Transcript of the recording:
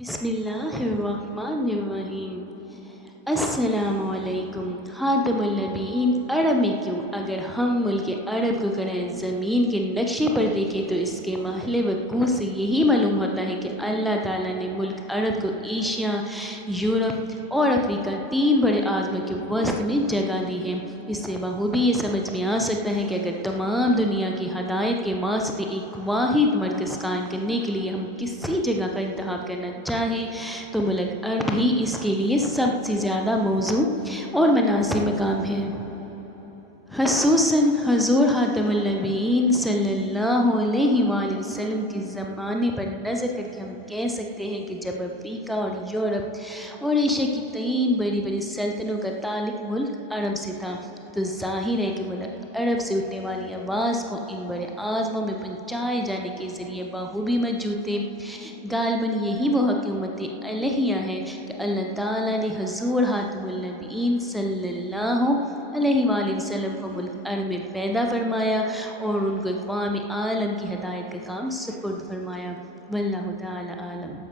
بسم اللہ الرحمن الرحیم۔ السلام علیکم۔ خاتم النبیین عرب میں کیوں؟ اگر ہم ملک عرب کو کریں زمین کے نقشے پر دیکھیں تو اس کے محل وقوع سے یہی معلوم ہوتا ہے کہ اللہ تعالیٰ نے ملک عرب کو ایشیا، یورپ اور افریقہ تین بڑے اعظموں کے وسط میں جگہ دی ہے۔ اس سے بخوبی یہ سمجھ میں آ سکتا ہے کہ اگر تمام دنیا کی ہدایت کے واسطے ایک واحد مرکز قائم کرنے کے لیے ہم کسی جگہ کا انتخاب کرنا چاہیں تو ملک عرب ہی اس کے لیے سب سے زیادہ موزوں اور مناسب مقام ہے۔ خصوصاً حضور خاتم النبیین صلی اللہ علیہ وآلہ وسلم کے زمانے پر نظر کر کے ہم کہہ سکتے ہیں کہ جب افریقہ اور یورپ اور ایشیا کی تین بڑی بڑی سلطنتوں کا تعلق ملک عرب سے تھا تو ظاہر ہے کہ ملک عرب سے اٹھنے والی آواز کو ان بڑے اعظموں میں پہنچائے جانے کے ذریعے بخوبی موجود تھے۔ غالباً یہی وہ حکمت الہیہ ہے کہ اللہ تعالیٰ نے حضور خاتم النبیین صلی اللہ علیہ وآلہ وسلم کو ملک عرب میں پیدا فرمایا اور ان کو اقوام عالم کی ہدایت کا کام سپرد فرمایا۔ واللہ تعالیٰ عالم۔